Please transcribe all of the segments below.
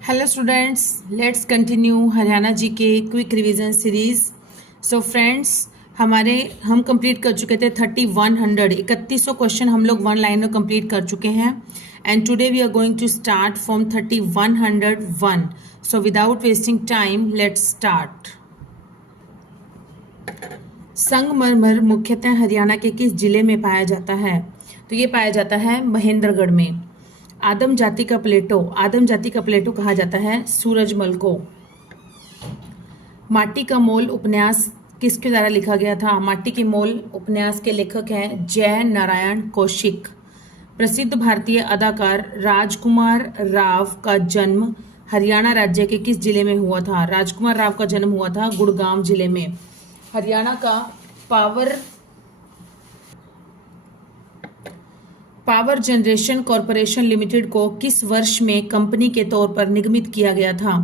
Hello students, let's continue Haryana ji के quick revision series. So friends, हम complete कर चुके थे 3100 क्वेश्चन हम लोग वन लाइन में कंप्लीट कर चुके हैं। And today we are going to start from 3101। So without wasting time let's start. संगमरमर मुख्यतः हरियाणा के किस जिले में पाया जाता है? तो ये पाया जाता है महेंद्रगढ़ में। आदम जाति का प्लेटो कहा जाता है सूरजमल को। माटी का मोल उपन्यास किसके द्वारा लिखा गया था? माटी के मोल उपन्यास के लेखक हैं जय नारायण कौशिक। प्रसिद्ध भारतीय अदाकार राजकुमार राव का जन्म हरियाणा राज्य के किस जिले में हुआ था? राजकुमार राव का जन्म हुआ था गुड़गांव जिले में। हरियाणा का पावर जनरेशन कॉरपोरेशन लिमिटेड को किस वर्ष में कंपनी के तौर पर निगमित किया गया था?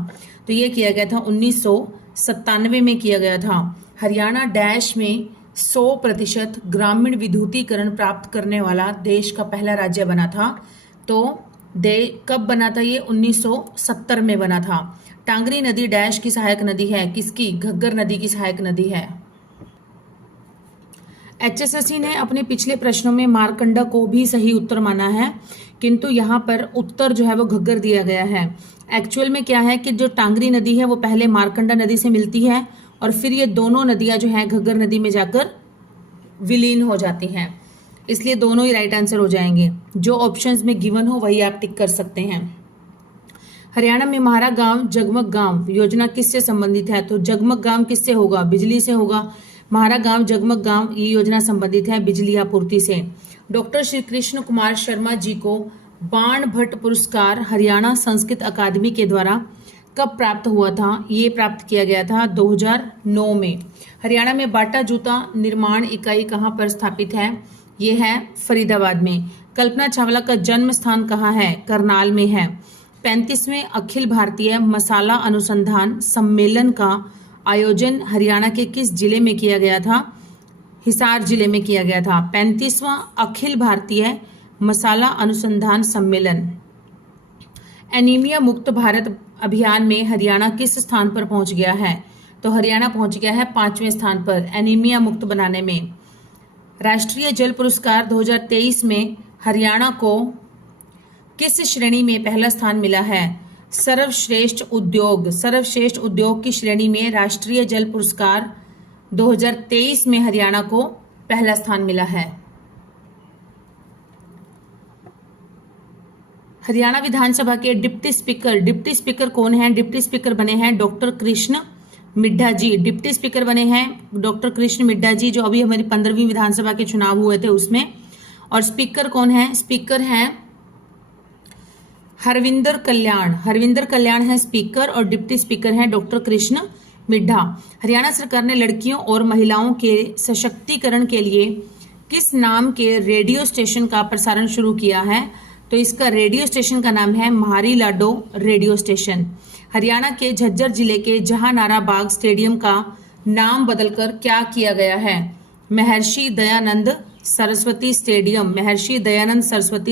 तो ये किया गया था 1997 में किया गया था। हरियाणा डैश में 100% ग्रामीण विद्युतीकरण प्राप्त करने वाला देश का पहला राज्य बना था। तो कब बना था ये? 1970 में बना था। टांगरी नदी डैश की सहायक नदी है? किसकी? घग्गर नदी की सहायक नदी है। एचएसएससी ने अपने पिछले प्रश्नों में मारकंडा को भी सही उत्तर माना है, किंतु यहाँ पर उत्तर जो है वो घग्गर दिया गया है। एक्चुअल में क्या है कि जो टांगरी नदी है वो पहले मारकंडा नदी से मिलती है और फिर ये दोनों नदियां जो हैं घग्गर नदी में जाकर विलीन हो जाती हैं। इसलिए दोनों ही राइट आंसर हो जाएंगे। जो ऑप्शंस में गिवन हो वही आप टिक कर सकते हैं। हरियाणा में म्हारा गांव जगमग गांव योजना किससे संबंधित है? तो जगमग गांव किससे होगा? बिजली से होगा। म्हारा गांव जगमग गांव ये योजना संबंधित है बिजली आपूर्ति से। डॉक्टर श्री कृष्ण कुमार शर्मा जी को बाण भट्ट पुरस्कार हरियाणा संस्कृत अकादमी के द्वारा कब प्राप्त हुआ था? ये प्राप्त किया गया था 2009 में। हरियाणा में बाटा जूता निर्माण इकाई कहाँ पर स्थापित है? ये है फरीदाबाद में। कल्पना चावला का जन्म स्थान कहाँ है? करनाल में है। 35वें अखिल भारतीय मसाला अनुसंधान सम्मेलन का आयोजन हरियाणा के किस जिले में किया गया था? हिसार जिले में किया गया था। 35वां अखिल भारतीय मसाला अनुसंधान सम्मेलन। एनीमिया मुक्त भारत अभियान में हरियाणा किस स्थान पर पहुंच गया है? तो हरियाणा पहुंच गया है 5वें स्थान पर एनीमिया मुक्त बनाने में। राष्ट्रीय जल पुरस्कार 2023 में हरियाणा को किस श्रेणी में पहला स्थान मिला है? सर्वश्रेष्ठ उद्योग की श्रेणी में राष्ट्रीय जल पुरस्कार 2023 में हरियाणा को पहला स्थान मिला है। हरियाणा विधानसभा के डिप्टी स्पीकर कौन है? डिप्टी स्पीकर बने हैं डॉक्टर कृष्ण मिड्ढा जी। डिप्टी स्पीकर बने हैं डॉक्टर कृष्ण मिड्ढा जी, जो अभी हमारी 15वीं विधानसभा के चुनाव हुए थे उसमें। और स्पीकर कौन है? स्पीकर हैं हरविंदर कल्याण है स्पीकर और डिप्टी स्पीकर हैं डॉक्टर कृष्ण मिड्ढा। हरियाणा सरकार ने लड़कियों और महिलाओं के सशक्तिकरण के लिए किस नाम के रेडियो स्टेशन का प्रसारण शुरू किया है? तो इसका रेडियो स्टेशन का नाम है म्हारी लाडो रेडियो स्टेशन। हरियाणा के झज्जर जिले के जहानारा बाग स्टेडियम का नाम बदलकर क्या किया गया है? महर्षि दयानंद सरस्वती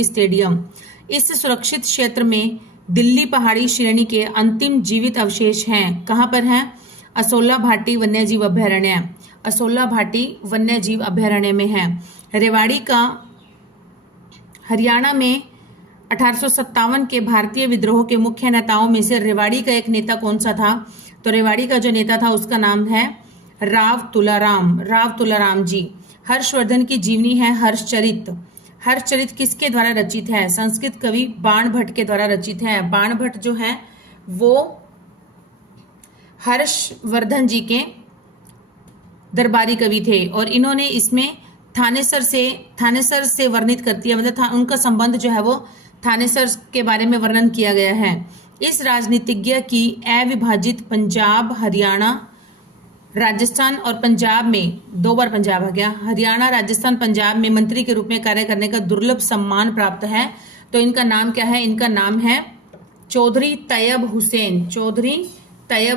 स्टेडियम। इस सुरक्षित क्षेत्र में दिल्ली पहाड़ी श्रेणी के अंतिम जीवित अवशेष हैं। कहां पर हैं? असोला भाटी वन्यजीव अभयारण्य में है। रेवाड़ी का हरियाणा में 1857 के भारतीय विद्रोह के मुख्य नेताओं में से रेवाड़ी का एक नेता कौन सा था? तो रेवाड़ी का जो नेता था उसका नाम है राव तुलाराम जी। हर्षवर्धन की जीवनी है हर्षचरित किसके द्वारा रचित है? संस्कृत कवि बाण भट्ट के द्वारा रचित है। बाण भट्ट जो है वो हर्षवर्धन जी के दरबारी कवि थे और इन्होंने इसमें थानेसर से वर्णित करती है, मतलब उनका संबंध जो है वो थानेसर के बारे में वर्णन किया गया है। इस राजनीतिज्ञ की अविभाजित पंजाब, हरियाणा, राजस्थान और पंजाब में 2 बार पंजाब आ गया, हरियाणा, राजस्थान, पंजाब में मंत्री के रूप में कार्य करने का दुर्लभ सम्मान प्राप्त है। तो इनका नाम क्या है? इनका नाम है चौधरी तैयब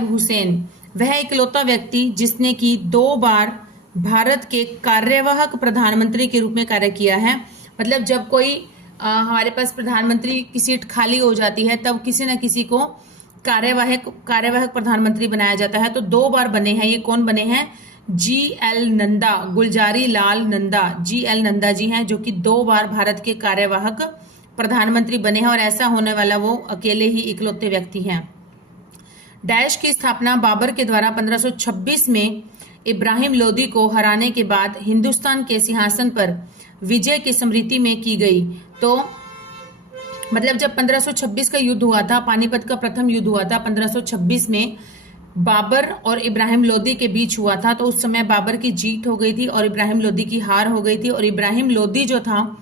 हुसैन। वह इकलौता व्यक्ति जिसने कि 2 बार भारत के कार्यवाहक प्रधानमंत्री के रूप में कार्य किया है। मतलब जब कोई हमारे पास प्रधानमंत्री की सीट खाली हो जाती है तब किसी न किसी को कार्यवाहक प्रधानमंत्री बनाया जाता है, तो 2 बार बने हैं। ये कौन बने हैं? GL नंदा, गुलजारी लाल नंदा, GL नंदा जी हैं, जो कि 2 बार भारत के कार्यवाहक प्रधानमंत्री बने हैं, और ऐसा होने वाला वो अकेले ही इकलौते व्यक्ति हैं। डैश की स्थापना बाबर के द्वारा 1526 में इब्राहिम लोदी को हराने के बाद हिंदुस्तान के सिंहासन पर विजय की स्मृति में की गई। तो मतलब जब 1526 का युद्ध हुआ था, पानीपत का प्रथम युद्ध हुआ था 1526 में, बाबर और इब्राहिम लोदी के बीच हुआ था। तो उस समय बाबर की जीत हो गई थी और इब्राहिम लोदी की हार हो गई थी। और इब्राहिम लोदी जो था,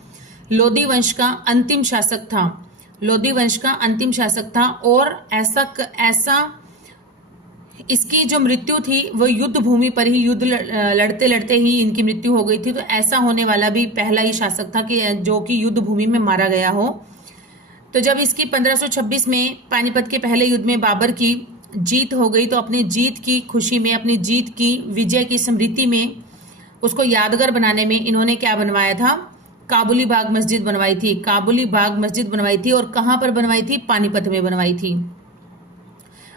लोदी वंश का अंतिम शासक था, लोदी वंश का अंतिम शासक था। और ऐसा इसकी जो मृत्यु थी वो युद्ध भूमि पर ही, युद्ध लड़ते लड़ते ही इनकी मृत्यु हो गई थी। तो ऐसा होने वाला भी पहला ही शासक था कि जो कि युद्ध भूमि में मारा गया हो। तो जब इसकी 1526 में पानीपत के पहले युद्ध में बाबर की जीत हो गई, तो अपनी जीत की खुशी में, अपनी जीत की विजय की स्मृति में, उसको यादगार बनाने में इन्होंने क्या बनवाया था? काबुली बाग मस्जिद बनवाई थी। काबुली बाग मस्जिद बनवाई थी। और कहां पर बनवाई थी? पानीपत में बनवाई थी,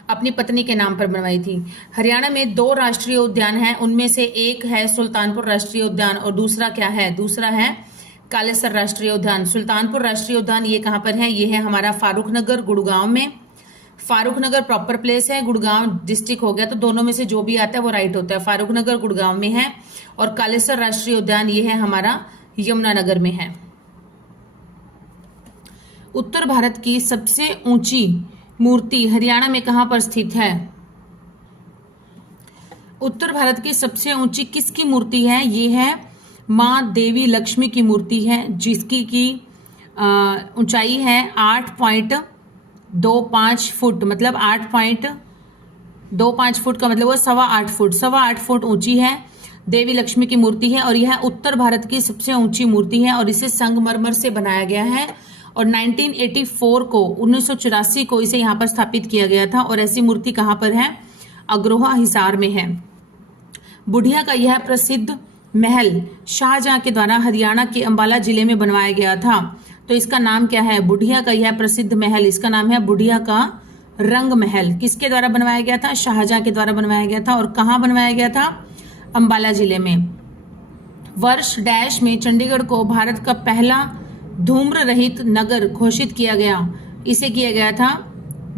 अपनी पत्नी के नाम पर बनवाई थी। हरियाणा में 2 राष्ट्रीय उद्यान हैं, उनमें से एक है सुल्तानपुर राष्ट्रीय उद्यान और दूसरा क्या है? दूसरा है कालेसर राष्ट्रीय उद्यान। सुल्तानपुर राष्ट्रीय उद्यान ये कहाँ पर है? ये है हमारा फारूकनगर, गुड़गांव में। फारूकनगर प्रॉपर प्लेस है, गुड़गांव डिस्ट्रिक्ट हो गया, तो दोनों में से जो भी आता है वो राइट होता है। फारूकनगर गुड़गांव में है और कालेसर राष्ट्रीय उद्यान ये है हमारा यमुनानगर में है। उत्तर भारत की सबसे ऊंची मूर्ति हरियाणा में कहां पर स्थित है? उत्तर भारत की सबसे ऊंची किसकी मूर्ति है? ये है मां देवी लक्ष्मी की मूर्ति है, जिसकी की ऊंचाई है 8.25 फुट, मतलब 8.25 फुट का मतलब वो 8.25 फुट, 8.25 फुट ऊंची है। देवी लक्ष्मी की मूर्ति है और यह उत्तर भारत की सबसे ऊंची मूर्ति है और इसे संगमरमर से बनाया गया है। और 1984 को इसे यहाँ पर स्थापित किया गया था। और ऐसी मूर्ति कहाँ पर है? अग्रोहा, हिसार में है। बुढ़िया का यह प्रसिद्ध महल शाहजहां के द्वारा हरियाणा के अंबाला जिले में बनवाया गया था। तो इसका नाम क्या है? बुढ़िया का यह प्रसिद्ध महल, इसका नाम है बुढ़िया का रंग महल। किसके द्वारा बनवाया गया था? शाहजहां के द्वारा बनवाया गया था। और कहाँ बनवाया गया था? अंबाला जिले में। वर्ष डैश में चंडीगढ़ को भारत का पहला धूम्र रहित नगर घोषित किया गया। इसे किया गया था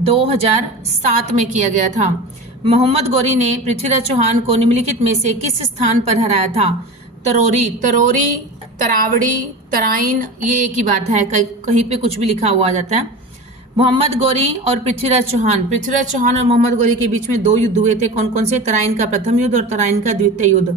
2007 में किया गया था। मोहम्मद गौरी ने पृथ्वीराज चौहान को निम्नलिखित में से किस स्थान पर हराया था? तरोरी, तरावड़ी, तराइन, ये एक ही बात है, कहीं पे कुछ भी लिखा हुआ आ जाता है। मोहम्मद गौरी और पृथ्वीराज चौहान और मोहम्मद गौरी के बीच में 2 युद्ध हुए थे। कौन कौन से? तराइन का प्रथम युद्ध और तराइन का द्वितीय युद्ध।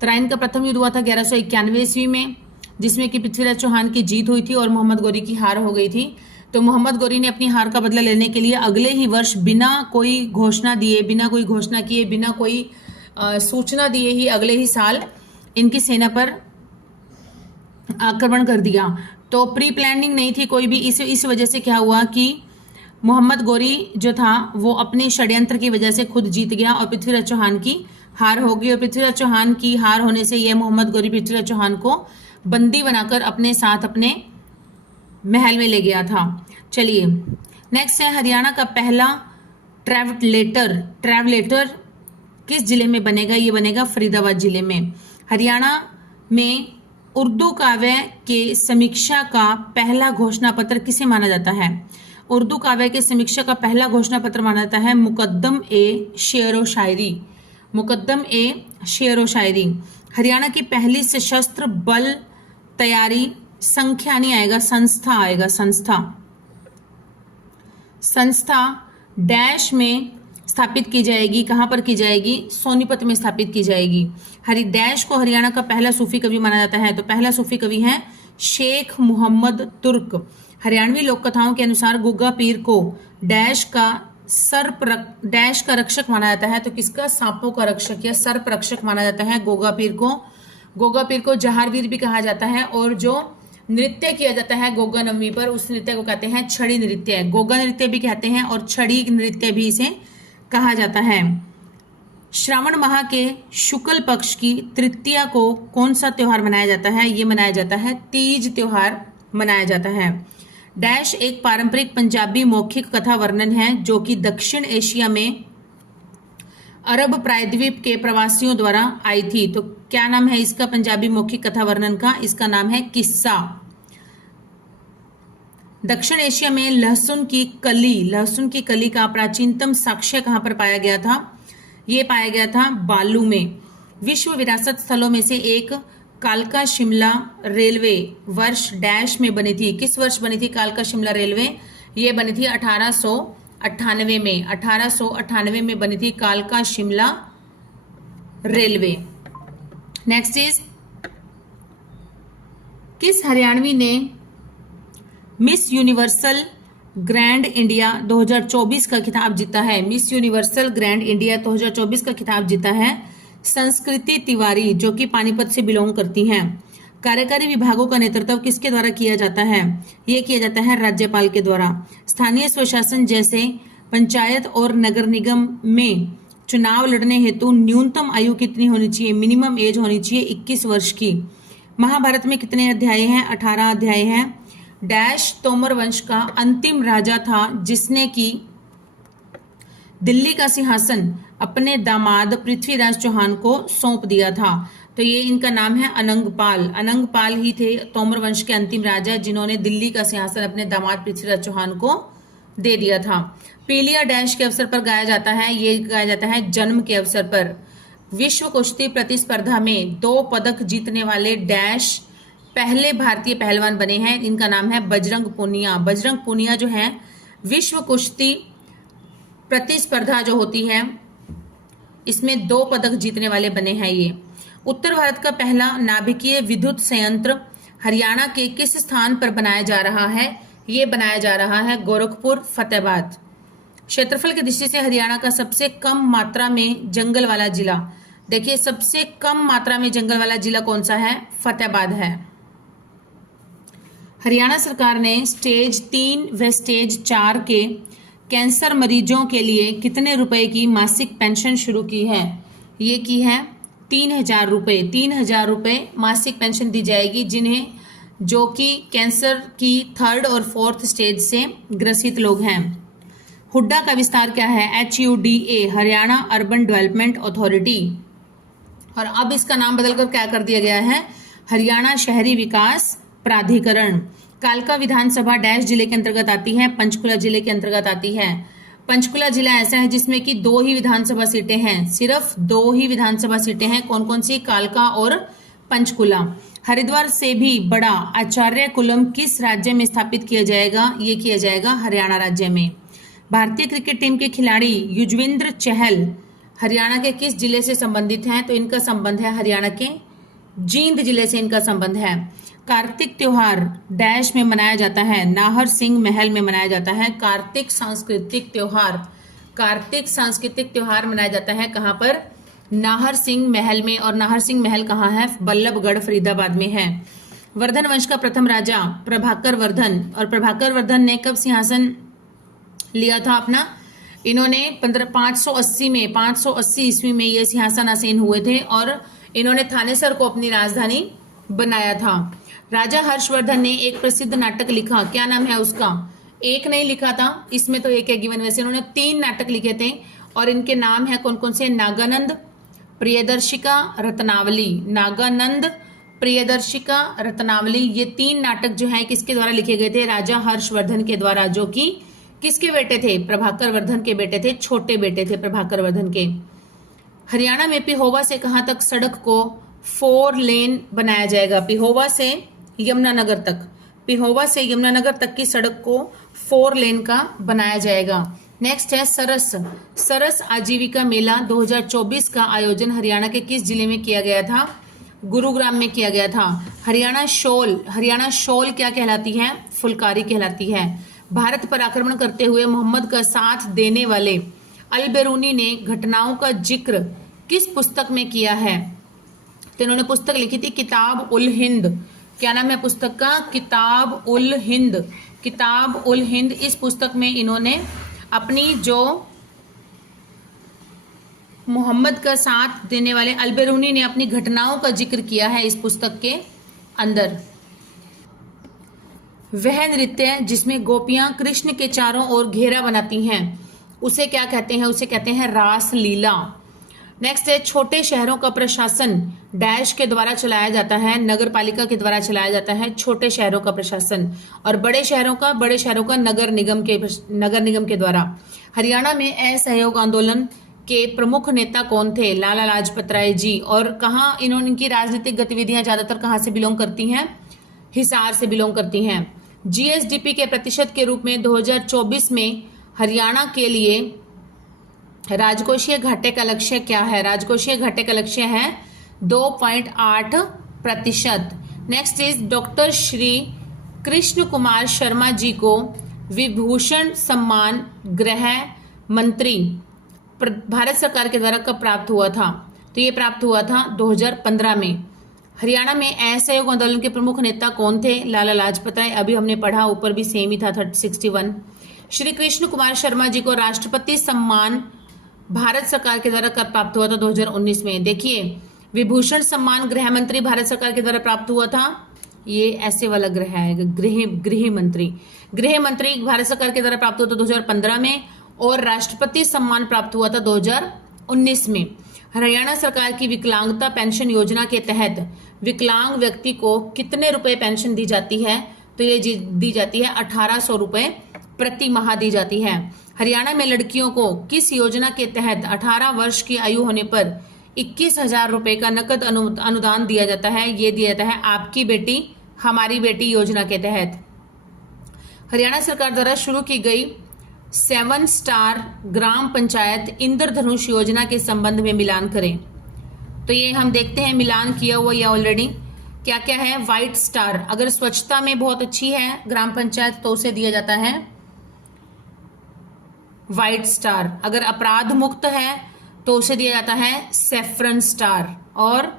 तराइन का प्रथम युद्ध हुआ था 1191 ईस्वी में, जिसमें कि पृथ्वीराज चौहान की जीत हुई थी और मोहम्मद गौरी की हार हो गई थी। तो मोहम्मद गौरी ने अपनी हार का बदला लेने के लिए अगले ही वर्ष बिना कोई घोषणा दिए, बिना कोई घोषणा किए, बिना कोई सूचना दिए ही अगले ही साल इनकी सेना पर आक्रमण कर दिया। तो प्री प्लानिंग नहीं थी कोई भी। इस वजह से क्या हुआ कि मोहम्मद गौरी जो था वो अपने षड्यंत्र की वजह से खुद जीत गया और पृथ्वीराज चौहान की हार हो गई। और पृथ्वीराज चौहान की हार होने से यह मोहम्मद गौरी पृथ्वीराज चौहान को बंदी बनाकर अपने साथ अपने महल में ले गया था। चलिए नेक्स्ट है हरियाणा का पहला ट्रैवलेटर किस जिले में बनेगा? ये बनेगा फरीदाबाद जिले में। हरियाणा में उर्दू काव्य के समीक्षा का पहला घोषणा पत्र किसे माना जाता है? उर्दू काव्य के समीक्षा का पहला घोषणा पत्र माना जाता है मुकद्दम ए शेर व शायरी। मुकद्दम ए शेर व शायरी। हरियाणा की पहली सशस्त्र बल तैयारी संख्या नहीं आएगा, संस्था आएगा। संस्था डैश में स्थापित की जाएगी। कहां पर की जाएगी? सोनीपत में स्थापित की जाएगी। डैश को हरियाणा का पहला सूफी कवि माना जाता है। तो पहला सूफी कवि है शेख मोहम्मद तुर्क। हरियाणवी लोक कथाओं के अनुसार गुग्गा पीर को डैश का रक्षक माना जाता है। तो किसका? सांपों का रक्षक या सर्प रक्षक माना जाता है गोगा पीर को। गोगा पीर को जहारवीर भी कहा जाता है। और जो नृत्य किया जाता है गोगा नवमी पर, उस नृत्य को कहते हैं छड़ी नृत्य। गोगा नृत्य भी कहते हैं और छड़ी नृत्य भी इसे कहा जाता है। श्रावण माह के शुक्ल पक्ष की तृतीया को कौन सा त्योहार मनाया जाता है? ये मनाया जाता है तीज त्योहार मनाया जाता है। डैश एक पारंपरिक पंजाबी मौखिक कथा वर्णन है जो कि दक्षिण एशिया में अरब प्रायद्वीप के प्रवासियों द्वारा आई थी। तो क्या नाम है इसका पंजाबी मौखिक कथा वर्णन का? इसका नाम है किस्सा। दक्षिण एशिया में लहसुन की कली का प्राचीनतम साक्ष्य कहां पर पाया गया था? ये पाया गया था बालू में। विश्व विरासत स्थलों में से एक कालका शिमला रेलवे वर्ष डैश में बनी थी। किस वर्ष बनी थी कालका शिमला रेलवे? ये बनी थी 1898 में। 1898 में बनी थी कालका शिमला रेलवे। नेक्स्ट इज, किस हरियाणवी ने मिस यूनिवर्सल ग्रैंड इंडिया 2024 का खिताब जीता है? मिस यूनिवर्सल ग्रैंड इंडिया 2024 का खिताब जीता है संस्कृति तिवारी, जो कि पानीपत से बिलोंग करती हैं। कार्यकारी विभागों का नेतृत्व किसके द्वारा किया जाता है? ये किया जाता है राज्यपाल के द्वारा। स्थानीय स्वशासन जैसे पंचायत और नगर निगम में चुनाव लड़ने हेतु न्यूनतम आयु कितनी होनी चाहिए? मिनिमम एज होनी चाहिए 21 वर्ष की। महाभारत में कितने अध्याय हैं? 18 अध्याय हैं। डैश तोमर वंश का अंतिम राजा था जिसने की दिल्ली का सिंहासन अपने दामाद पृथ्वीराज चौहान को सौंप दिया था। तो ये इनका नाम है अनंगपाल। अनंगपाल ही थे तोमर वंश के अंतिम राजा जिन्होंने दिल्ली का सिंहासन अपने दामाद पृथ्वीराज चौहान को दे दिया था। पीलिया डैश के अवसर पर गाया जाता है? ये गाया जाता है जन्म के अवसर पर। विश्व कुश्ती प्रतिस्पर्धा में 2 पदक जीतने वाले डैश पहले भारतीय पहलवान बने हैं? इनका नाम है बजरंग पूनिया। बजरंग पूनिया जो है विश्व कुश्ती प्रतिस्पर्धा जो होती है इसमें 2 पदक जीतने वाले बने हैं ये। उत्तर भारत का पहला नाभिकीय विद्युत संयंत्र हरियाणा के किस स्थान पर बनाया जा रहा है? ये बनाया जा रहा है गोरखपुर फतेहाबाद। क्षेत्रफल की दृष्टि से हरियाणा का सबसे कम मात्रा में जंगल वाला जिला, देखिए सबसे कम मात्रा में जंगल वाला जिला कौन सा है? फतेहाबाद है। हरियाणा सरकार ने स्टेज 3 व स्टेज 4 के कैंसर मरीजों के लिए कितने रुपए की मासिक पेंशन शुरू की है? ये की है 3000 रुपये। 3000 रुपये मासिक पेंशन दी जाएगी जिन्हें, जो कि कैंसर की 3rd और 4th स्टेज से ग्रसित लोग हैं। हुड्डा का विस्तार क्या है? HUDA, Haryana urban development authority. और अब इसका नाम बदलकर क्या कर दिया गया है? हरियाणा शहरी विकास प्राधिकरण। कालका विधानसभा डैश जिले के अंतर्गत आती है? पंचकुला जिले के अंतर्गत आती है। पंचकुला जिला ऐसा है जिसमें कि 2 ही विधानसभा सीटें हैं, सिर्फ 2 ही विधानसभा सीटें हैं। कौन कौन सी? कालका और पंचकुला। हरिद्वार से भी बड़ा आचार्य कुलम किस राज्य में स्थापित किया जाएगा? ये किया जाएगा हरियाणा राज्य में। भारतीय क्रिकेट टीम के खिलाड़ी युजवेंद्र चहल हरियाणा के किस जिले से संबंधित हैं? तो इनका संबंध है हरियाणा के जींद जिले से इनका संबंध है। कार्तिक त्योहार डैश में मनाया जाता है? नाहर सिंह महल में मनाया जाता है। कार्तिक सांस्कृतिक त्योहार मनाया जाता है कहाँ पर? नाहर सिंह महल में। और नाहर सिंह महल कहाँ है? बल्लभगढ़ फरीदाबाद में है। वर्धन वंश का प्रथम राजा प्रभाकर वर्धन, और प्रभाकर वर्धन ने कब सिंहासन लिया था अपना? इन्होंने 580 ईस्वी में ये सिंहासन आसीन हुए थे और इन्होंने थानेसर को अपनी राजधानी बनाया था। राजा हर्षवर्धन ने एक प्रसिद्ध नाटक लिखा, क्या नाम है उसका? एक नहीं लिखा था, इसमें तो एक है गिवन, वैसे इन्होंने 3 नाटक लिखे थे और इनके नाम है कौन कौन से? नागानंद, प्रियदर्शिका, रत्नावली। नागानंद, प्रियदर्शिका, रत्नावली, ये 3 नाटक जो है किसके द्वारा लिखे गए थे? राजा हर्षवर्धन के द्वारा, जो कि किसके बेटे थे? प्रभाकर वर्धन के बेटे थे, छोटे बेटे थे प्रभाकर वर्धन के। हरियाणा में पिहोवा से कहां तक सड़क को 4 लेन बनाया जाएगा? पिहोवा से यमुनानगर तक, पिहोवा से यमुनानगर तक की सड़क को 4 लेन का बनाया जाएगा। नेक्स्ट है सरस आजीविका मेला 2024 का आयोजन हरियाणा के किस जिले में किया गया था? गुरुग्राम में किया गया था। हरियाणा शॉल क्या कहलाती है? फुलकारी कहलाती है। भारत पर आक्रमण करते हुए मोहम्मद का साथ देने वाले अल-बेरूनी ने घटनाओं का जिक्र किस पुस्तक में किया है? तो इन्होंने पुस्तक लिखी थी किताब उल हिंद। क्या नाम है पुस्तक का? किताब उल हिंद। किताब उल हिंद, इस पुस्तक में इन्होंने अपनी जो मोहम्मद का साथ देने वाले अल-बेरूनी ने अपनी घटनाओं का जिक्र किया है इस पुस्तक के अंदर। वह नृत्य जिसमें गोपियां कृष्ण के चारों ओर घेरा बनाती हैं उसे क्या कहते हैं? उसे कहते हैं रास लीला। नेक्स्ट है छोटे शहरों का प्रशासन डैश के द्वारा चलाया जाता है, नगर पालिका के द्वारा चलाया जाता है छोटे शहरों का प्रशासन, और बड़े शहरों का नगर निगम के द्वारा। हरियाणा में असहयोग आंदोलन के प्रमुख नेता कौन थे? लाला लाजपत राय जी। और कहाँ इनकी राजनीतिक गतिविधियां ज्यादातर कहाँ से बिलोंग करती हैं? हिसार से बिलोंग करती हैं। जीएसडीपी के प्रतिशत के रूप में 2024 में हरियाणा के लिए राजकोषीय घाटे का लक्ष्य क्या है? राजकोषीय घाटे का लक्ष्य है 2.8%। Next is doctor Shri Krishna Kumar Sharma ji को विभूषण सम्मान गृह मंत्री भारत सरकार के द्वारा कब प्राप्त हुआ था? तो ये प्राप्त हुआ था 2015 में। हरियाणा में असहयोग आंदोलन के प्रमुख नेता कौन थे? लाला लाजपत राय। अभी हमने पढ़ा, ऊपर भी सेम ही था 61। श्री कृष्ण कुमार शर्मा जी को राष्ट्रपति सम्मान भारत सरकार के द्वारा कब प्राप्त हुआ था? 2019 में। देखिए, विभूषण सम्मान गृह मंत्री भारत सरकार के द्वारा प्राप्त हुआ था, ये ऐसे वाला ग्रह है, गृह मंत्री भारत सरकार के द्वारा प्राप्त हुआ था 2015 में, और राष्ट्रपति सम्मान प्राप्त हुआ था 2019 में। हरियाणा सरकार की विकलांगता पेंशन योजना के तहत विकलांग व्यक्ति को कितने रुपए पेंशन दी जाती है? तो ये दी जाती है 1800 रुपए प्रति माह दी जाती है। हरियाणा में लड़कियों को किस योजना के तहत 18 वर्ष की आयु होने पर 21,000 रुपए का नकद अनुदान दिया जाता है? ये दिया जाता है आपकी बेटी हमारी बेटी योजना के तहत। हरियाणा सरकार द्वारा शुरू की गई 7 स्टार ग्राम पंचायत इंद्रधनुष योजना के संबंध में मिलान करें। तो ये हम देखते हैं मिलान किया हुआ या ऑलरेडी। क्या क्या है? व्हाइट स्टार, अगर स्वच्छता में बहुत अच्छी है ग्राम पंचायत तो उसे दिया जाता है व्हाइट स्टार। अगर अपराध मुक्त है तो उसे दिया जाता है सैफरन स्टार। और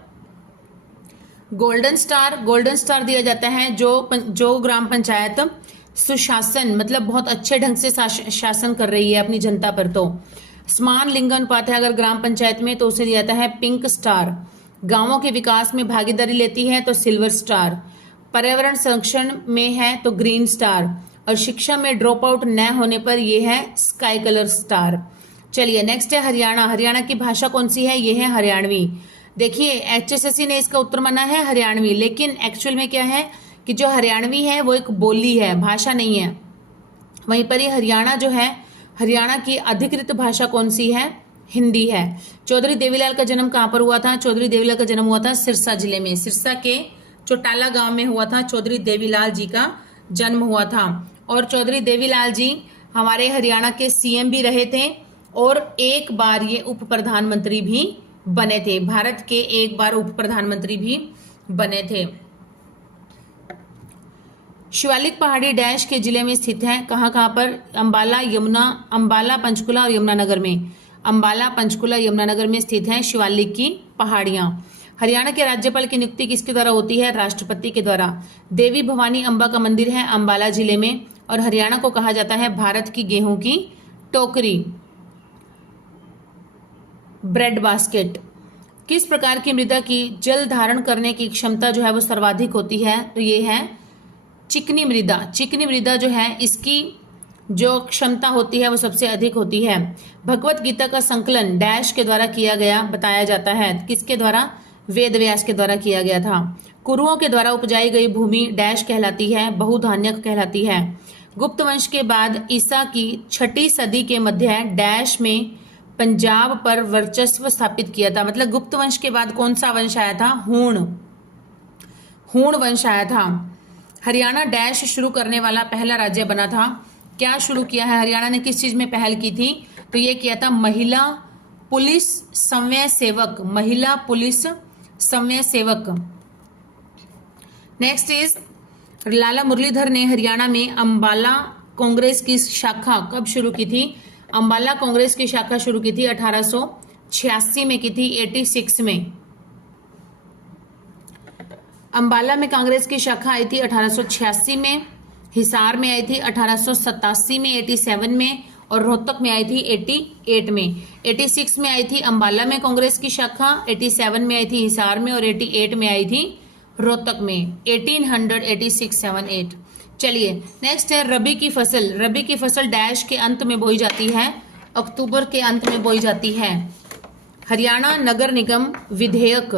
गोल्डन स्टार दिया जाता है जो ग्राम पंचायत सुशासन मतलब बहुत अच्छे ढंग से शासन कर रही है अपनी जनता पर। तो समान लिंगानुपात है अगर ग्राम पंचायत में तो उसे दिया जाता है पिंक स्टार। गांवों के विकास में भागीदारी लेती है तो सिल्वर स्टार। पर्यावरण संरक्षण में है तो ग्रीन स्टार, और शिक्षा में ड्रॉप आउट न होने पर यह है स्काई कलर स्टार। चलिए नेक्स्ट है हरियाणा की भाषा कौन सी है? ये है हरियाणवी। देखिए एचएसएससी ने इसका उत्तर माना है हरियाणवी, लेकिन एक्चुअल में क्या है कि जो हरियाणवी है वो एक बोली है, भाषा नहीं है। वहीं पर ये हरियाणा जो है, हरियाणा की अधिकृत भाषा कौन सी है? हिंदी है। चौधरी देवीलाल का जन्म कहाँ पर हुआ था? चौधरी देवीलाल का जन्म हुआ था सिरसा जिले में, सिरसा के चौटाला गांव में हुआ था। चौधरी देवीलाल जी का जन्म हुआ था। और चौधरी देवीलाल जी हमारे हरियाणा के सीएम भी रहे थे, और एक बार ये उप प्रधानमंत्री भी बने थे। भारत के एक बार उप प्रधानमंत्री भी बने थे। शिवालिक पहाड़ी डैश के जिले में स्थित है? कहाँ पर? अंबाला, पंचकुला और यमुनानगर में। अंबाला, पंचकुला, यमुनानगर में स्थित है शिवालिक की पहाड़ियां। हरियाणा के राज्यपाल की नियुक्ति किसके द्वारा होती है? राष्ट्रपति के द्वारा। देवी भवानी अम्बा का मंदिर है अंबाला जिले में, और हरियाणा को कहा जाता है भारत की गेहूं की टोकरी, ब्रेड बास्केट। किस प्रकार की मृदा की जल धारण करने की क्षमता जो है वो सर्वाधिक होती है? तो ये है चिकनी मृदा। चिकनी मृदा जो है इसकी जो क्षमता होती है वो सबसे अधिक होती है। भगवत गीता का संकलन डैश के द्वारा किया गया बताया जाता है? किसके द्वारा? वेद व्यास के द्वारा किया गया था। कुरुओं के द्वारा उपजाई गई भूमि डैश कहलाती है? बहुधान्यक कहलाती है। गुप्त वंश के बाद ईसा की 6ठी सदी के मध्य डैश में पंजाब पर वर्चस्व स्थापित किया था। मतलब गुप्त वंश के बाद कौन सा वंश आया था? हूण वंश आया था। हरियाणा डैश शुरू करने वाला पहला राज्य बना था। क्या शुरू किया है हरियाणा ने? किस चीज में पहल की थी? तो ये किया था महिला पुलिस समन्वय सेवक, महिला पुलिस समन्वय सेवक। नेक्स्ट इज लाला मुरलीधर ने हरियाणा में अंबाला कांग्रेस की शाखा कब शुरू की थी? अंबाला कांग्रेस की शाखा शुरू की थी 1886 में की थी, 86 में। अंबाला में कांग्रेस की शाखा आई थी 1886 में, हिसार में आई थी 1887 में 87 में, और रोहतक में आई थी 88 में। 86 में आई थी अंबाला में कांग्रेस की शाखा, 87 में आई थी हिसार में, और 88 में आई थी रोहतक में। 1886, 7, 8। चलिए नेक्स्ट है रबी की फसल। रबी की फसल डैश के अंत में बोई जाती है, अक्टूबर के अंत में बोई जाती है। हरियाणा नगर निगम विधेयक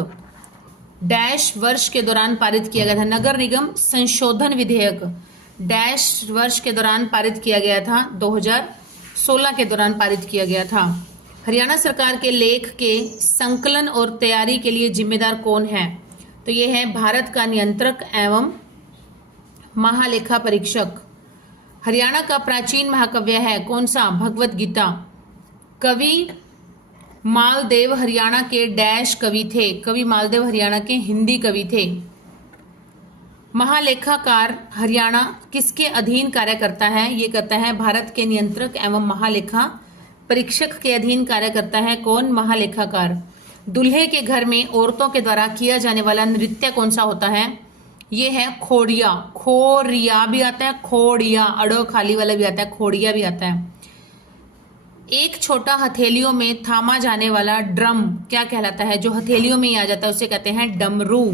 डैश वर्ष के दौरान पारित किया गया था। नगर निगम संशोधन विधेयक डैश वर्ष के दौरान पारित किया गया था, 2016 के दौरान पारित किया गया था। हरियाणा सरकार के लेख के संकलन और तैयारी के लिए जिम्मेदार कौन है? तो ये है भारत का नियंत्रक एवं महालेखा परीक्षक। हरियाणा का प्राचीन महाकाव्य है कौन सा? भगवत गीता। कवि मालदेव हरियाणा के डैश कवि थे। कवि मालदेव हरियाणा के हिंदी कवि थे। महालेखाकार हरियाणा किसके अधीन कार्य करता है? ये करता है भारत के नियंत्रक एवं महालेखा परीक्षक के अधीन कार्य करता है। कौन? महालेखाकार। दूल्हे के घर में औरतों के द्वारा किया जाने वाला नृत्य कौन सा होता है? ये है खोड़िया। खोरिया भी आता है, खोड़िया अड़ो खाली वाला भी आता है, खोड़िया भी आता है। एक छोटा हथेलियों में थामा जाने वाला ड्रम क्या कहलाता है? जो हथेलियों में ही आ जाता है उसे कहते हैं डमरू।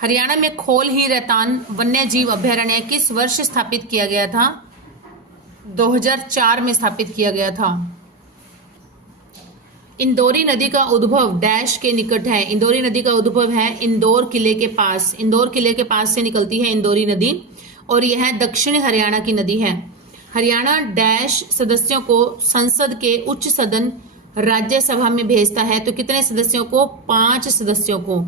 हरियाणा में खोल ही रैतान वन्य जीव अभ्यारण्य किस वर्ष स्थापित किया गया था? 2004 में स्थापित किया गया था। इंदौरी नदी का उद्भव डैश के निकट है। इंदौरी नदी का उद्भव है इंदौर किले के पास। इंदौर किले के पास से निकलती है इंदौरी नदी और यह दक्षिणी हरियाणा की नदी है। हरियाणा डैश सदस्यों को संसद के उच्च सदन राज्यसभा में भेजता है। तो कितने सदस्यों को? 5 सदस्यों को।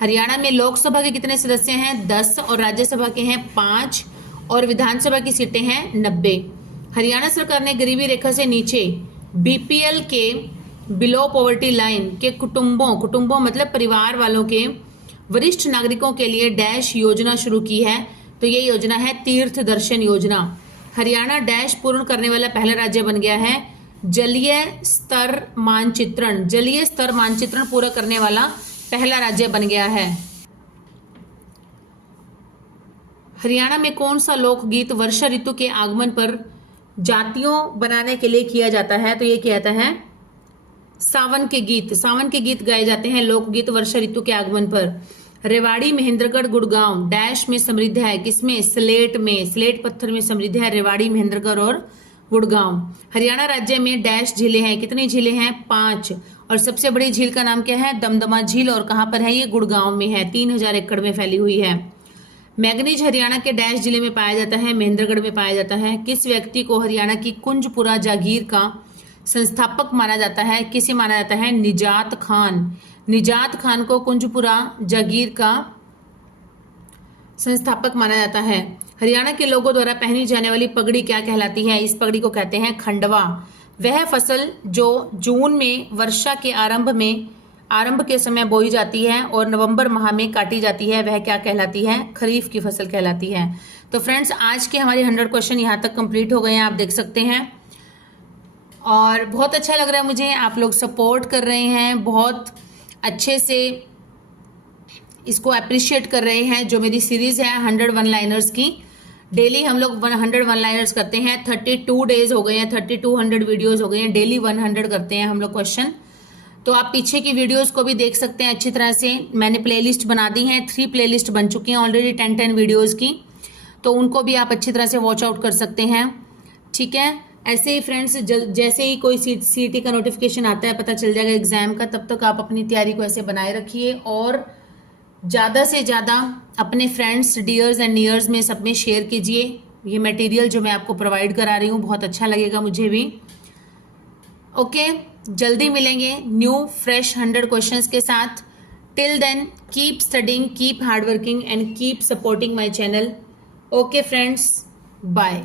हरियाणा में लोकसभा के कितने सदस्य हैं? 10 और राज्यसभा के हैं 5 और विधानसभा की सीटें हैं 90। हरियाणा सरकार ने गरीबी रेखा से नीचे बीपीएल के बिलो पॉवर्टी लाइन के कुटुंबों मतलब परिवार वालों के वरिष्ठ नागरिकों के लिए डैश योजना शुरू की है। तो ये योजना है तीर्थ दर्शन योजना। हरियाणा डैश पूर्ण करने वाला पहला राज्य बन गया है जलीय स्तर मानचित्रण। जलीय स्तर मानचित्रण पूरा करने वाला पहला राज्य बन गया है। हरियाणा में कौन सा लोकगीत वर्षा ऋतु के आगमन पर जातियों बनाने के लिए किया जाता है? तो ये कहता है सावन के गीत। सावन के गीत गाए जाते हैं लोकगीत वर्षा ऋतु के आगमन पर। रेवाड़ी महेंद्रगढ़ गुड़गांव डैश में समृद्ध है। किसमें? स्लेट में, स्लेट पत्थर में समृद्ध है रेवाड़ी महेंद्रगढ़ और गुड़गांव। हरियाणा राज्य में डैश झीलें हैं। कितनी झीलें हैं? 5 और सबसे बड़ी झील का नाम क्या है? दमदमा झील। और कहां पर है ये? गुड़गांव में है, 3000 एकड़ में फैली हुई है। मैग्नीज हरियाणा के डैश जिले में पाया जाता है? महेंद्रगढ़ में पाया जाता है। किस व्यक्ति को हरियाणा की कुंजपुरा जागीर का संस्थापक माना जाता है? किसे माना जाता है? निजात खान। निजात खान को कुंजपुरा जागीर का संस्थापक माना जाता है। हरियाणा के लोगों द्वारा पहनी जाने वाली पगड़ी क्या कहलाती है? इस पगड़ी को कहते हैं खंडवा। वह फसल जो जून में वर्षा के आरंभ के समय बोई जाती है और नवंबर माह में काटी जाती है वह क्या कहलाती है? खरीफ की फसल कहलाती है। तो फ्रेंड्स आज के हमारे 100 क्वेश्चन यहाँ तक कंप्लीट हो गए हैं, आप देख सकते हैं। और बहुत अच्छा लग रहा है मुझे, आप लोग सपोर्ट कर रहे हैं, बहुत अच्छे से इसको अप्रिशिएट कर रहे हैं। जो मेरी सीरीज है 100 वन लाइनर्स की, डेली हम लोग 100 वन लाइनर्स करते हैं। 32 डेज हो गए हैं, 3200 वीडियोस हो गए हैं, डेली 100 करते हैं हम लोग क्वेश्चन। तो आप पीछे की वीडियोस को भी देख सकते हैं अच्छी तरह से। मैंने प्लेलिस्ट बना दी हैं, 3 प्लेलिस्ट बन चुकी हैं ऑलरेडी 10 वीडियोज़ की, तो उनको भी आप अच्छी तरह से वॉच आउट कर सकते हैं। ठीक है, ऐसे ही फ्रेंड्स जैसे ही कोई सीईटी का नोटिफिकेशन आता है, पता चल जाएगा एग्जाम का, तब तक आप अपनी तैयारी को ऐसे बनाए रखिए और ज़्यादा से ज़्यादा अपने फ्रेंड्स, डियर्स एंड नियर्स में सब में शेयर कीजिए। ये मटेरियल जो मैं आपको प्रोवाइड करा रही हूँ बहुत अच्छा लगेगा मुझे भी। ओके, जल्दी मिलेंगे न्यू फ्रेश 100 क्वेश्चंस के साथ। Till then keep studying, keep hard working and keep supporting my channel. Okay friends, bye.